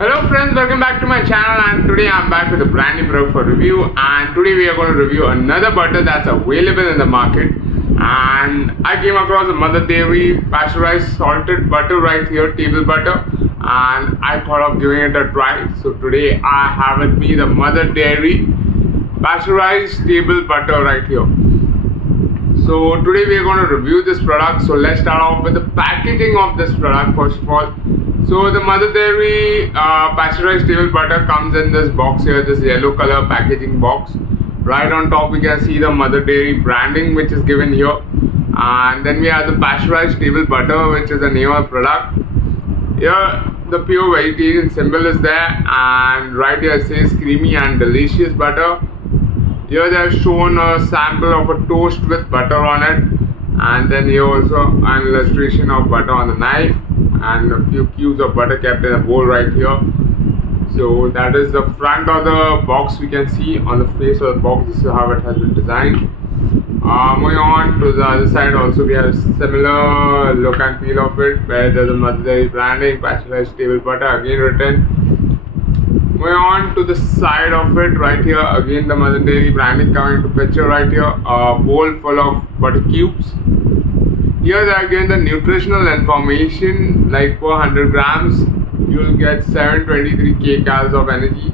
Hello friends, welcome back to my channel, and today I'm back with a brand new product for review. And today we are going to review another butter that's available in the market. And I came across a Mother Dairy pasteurized salted butter right here, table butter, and I thought of giving it a try. So today I have with me the Mother Dairy pasteurized table butter right here. So today we are going to review this product. So let's start off with the packaging of this product first of all. So the Mother Dairy pasteurized table butter comes in this box here, this yellow color packaging box. Right on top we can see the Mother Dairy branding which is given here, and then we have the pasteurized table butter which is a newer product. Here the pure vegetarian symbol is there, and right here it says creamy and delicious butter. Here they have shown a sample of a toast with butter on it, and then here also an illustration of butter on the knife and a few cubes of butter kept in a bowl right here. So that is the front of the box. We can see on the face of the box, this is how it has been designed. Moving on to the other side, also we have similar look and feel of it, where there's a Mother Dairy branding, pasteurized table butter again written. Moving on to the side of it, right here again the Mother Dairy branding coming to picture right here, a bowl full of butter cubes. Here they are given the nutritional information, like per 100 grams you will get 723 kcals of energy,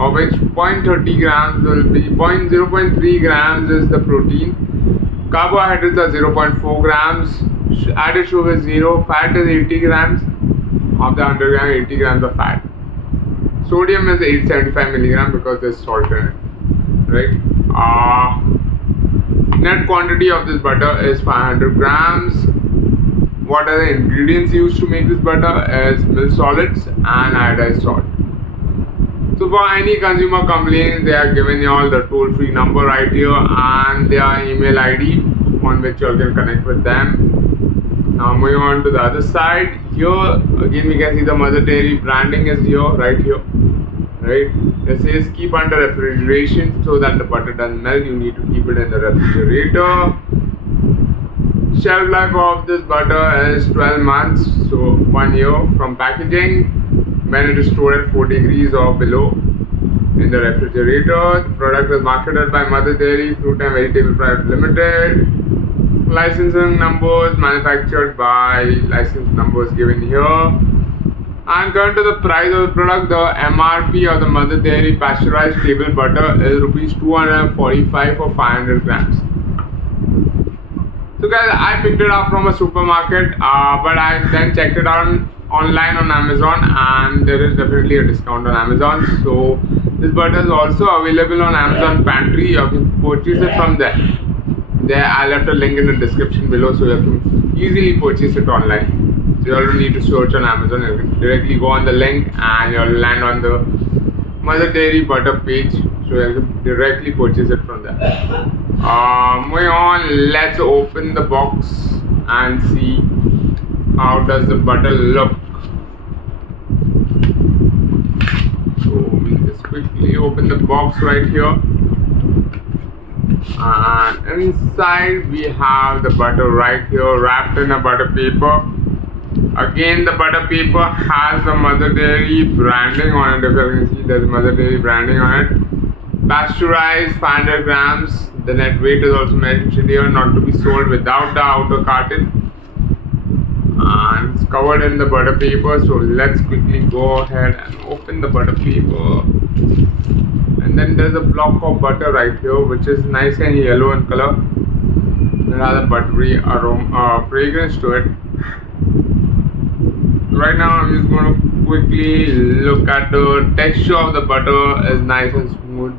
of which 0.30 grams will be 0.3 grams is the protein, carbohydrates are 0.4 grams, added sugar is 0, fat is 80 grams, of the 100 grams 80 grams of fat. Sodium is 875 milligram because there's salt in it, right? Net quantity of this butter is 500 grams. What are the ingredients used to make this butter is milk solids and iodized salt. So for any consumer complaints, they are giving you all the toll-free number right here and their email ID on which you can connect with them. Now moving on to the other side, here again we can see the Mother Dairy branding is here, right here, right? It says keep under refrigeration so that the butter doesn't melt. You need to keep it in the refrigerator. Shelf life of this butter is 12 months, so 1 year from packaging, when it is stored at 4 degrees or below in the refrigerator. The product is marketed by Mother Dairy Fruit and Vegetable Private Limited. Licensing numbers manufactured by license numbers given here. And coming to the price of the product, the MRP of the Mother Dairy pasteurized table butter is rupees 245 for 500 grams. So guys, I picked it up from a supermarket, but I then checked it out online on Amazon, and there is definitely a discount on Amazon. So this butter is also available on Amazon Pantry. You can purchase it from there. I left a link in the description below, so you can easily purchase it online. So you don't need to search on Amazon. You can directly go on the link and you'll land on the Mother Dairy butter page, so you can directly purchase it from there. Moving on, let's open the box and see how does the butter look. So we'll just quickly open the box right here, and inside we have the butter right here wrapped in a butter paper. Again, the butter paper has the Mother Dairy branding on it. If you can see, there's Mother Dairy branding on it. Pasteurized 500 grams. The net weight is also mentioned here, not to be sold without the outer carton. And it's covered in the butter paper. So let's quickly go ahead and open the butter paper. And then there's a block of butter right here, which is nice and yellow in color. It has a buttery aroma, fragrance to it. Right now I'm just going to quickly look at the texture of the butter. Is nice and smooth.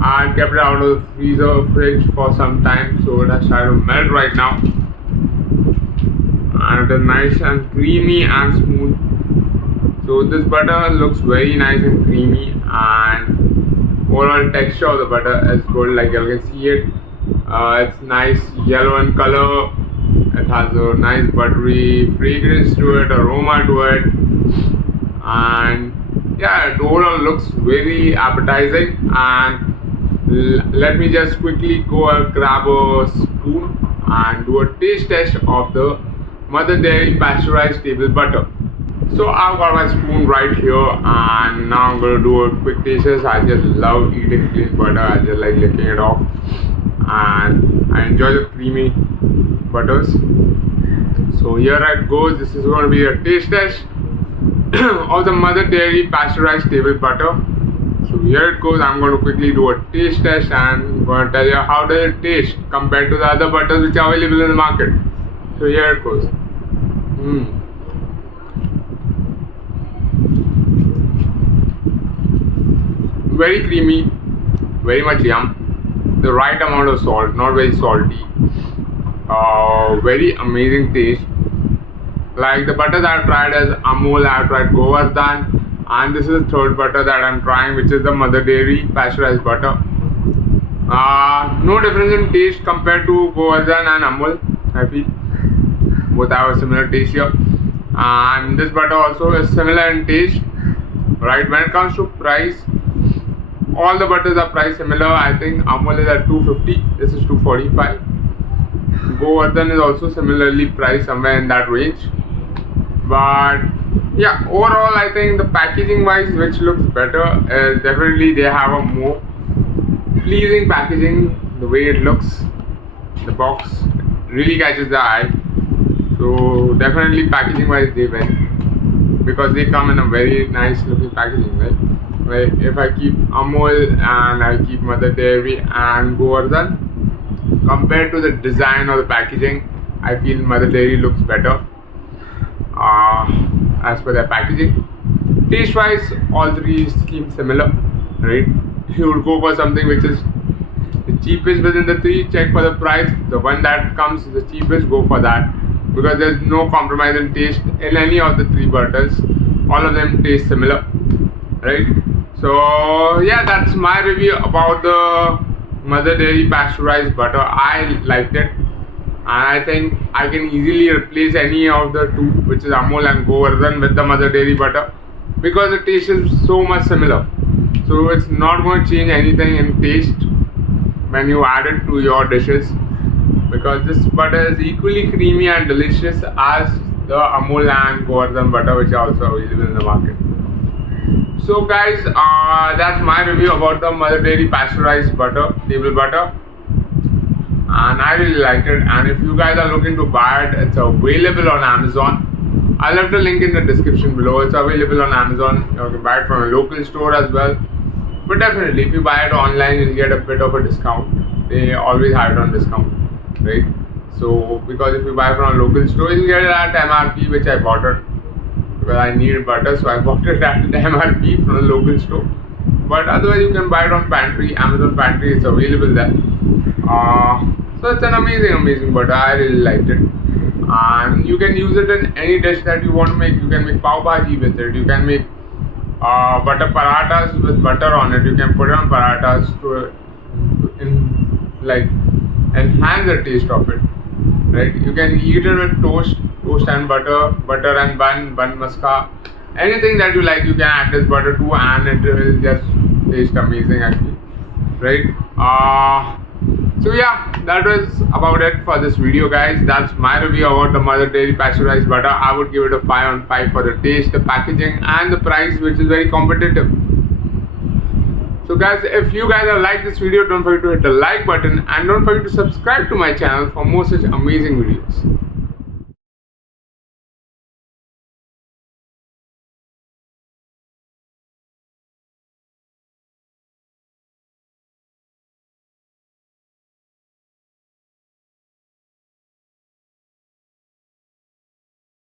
I kept it out of the freezer fridge for some time, so it has started to melt right now, and it is nice and creamy and smooth. So this butter looks very nice and creamy, and overall texture of the butter is good. Like you can see it, it's nice yellow in color. It has a nice buttery fragrance to it, aroma to it, and yeah, it overall looks very appetizing. And let me just quickly go and grab a spoon and do a taste test of the Mother Dairy pasteurized table butter. So I've got my spoon right here, and now I'm gonna do a quick taste test. I just love eating clean butter. I just like licking it off, and I enjoy the creamy butters. So here it goes. This is going to be a taste test of the Mother Dairy pasteurized table butter. So here it goes. I'm going to quickly do a taste test and I'm going to tell you how does it taste compared to the other butters which are available in the market. So here it goes. Very creamy, very much yum. The right amount of salt, not very salty. Very amazing taste. Like the butters I've tried as Amul, I've tried Govardhan, and this is the third butter that I'm trying, which is the Mother Dairy pasteurized butter. No difference in taste compared to Govardhan and Amul. I feel both have a similar taste here, and this butter also is similar in taste. Right, when it comes to price, all the butters are priced similar. I think Amul is at 250. This is 245. Govardhan is also similarly priced somewhere in that range. But yeah, overall I think the packaging wise, which looks better, is definitely they have a more pleasing packaging. The way it looks, the box really catches the eye. So definitely packaging wise they win, because they come in a very nice looking packaging, right? Like if I keep Amul and I keep Mother Dairy and Govardhan, compared to the design or the packaging, I feel Mother Dairy looks better as per their packaging. Taste wise, all three seem similar, right? You would go for something which is the cheapest within the three, check for the price. The one that comes the cheapest, go for that, because there's no compromise in taste in any of the three butters. All of them taste similar, right? So yeah, that's my review about the Mother Dairy pasteurized butter. I liked it, and I think I can easily replace any of the two, which is Amul and Govardhan, with the Mother Dairy butter, because the taste is so much similar. So it's not going to change anything in taste when you add it to your dishes, because this butter is equally creamy and delicious as the Amul and Govardhan butter, which are also available in the market. So guys, that's my review about the Mother Dairy pasteurized butter, table butter, and I really liked it. And if you guys are looking to buy it, it's available on Amazon. I'll left the link in the description below. It's available on Amazon. You can buy it from a local store as well. But definitely, if you buy it online, you'll get a bit of a discount. They always have it on discount, right? So because if you buy from a local store, you'll get it at MRP, which I bought it. Because I needed butter, so I bought it at MRP from a local store. But otherwise, you can buy it on Pantry, Amazon Pantry. It's available there. So it's an amazing butter. I really liked it, and you can use it in any dish that you want to make. You can make pav bhaji with it. You can make butter parathas with butter on it. You can put it on parathas to enhance the taste of it, right? You can eat it with toast and butter and bun maska, anything that you like. You can add this butter to, and it will just taste amazing actually, right? So yeah, that was about it for this video, guys. That's my review about the Mother Dairy pasteurized butter. I would give it a 5 on 5 for the taste, the packaging, and the price, which is very competitive. So guys, if you guys have liked this video, don't forget to hit the like button and don't forget to subscribe to my channel for more such amazing videos.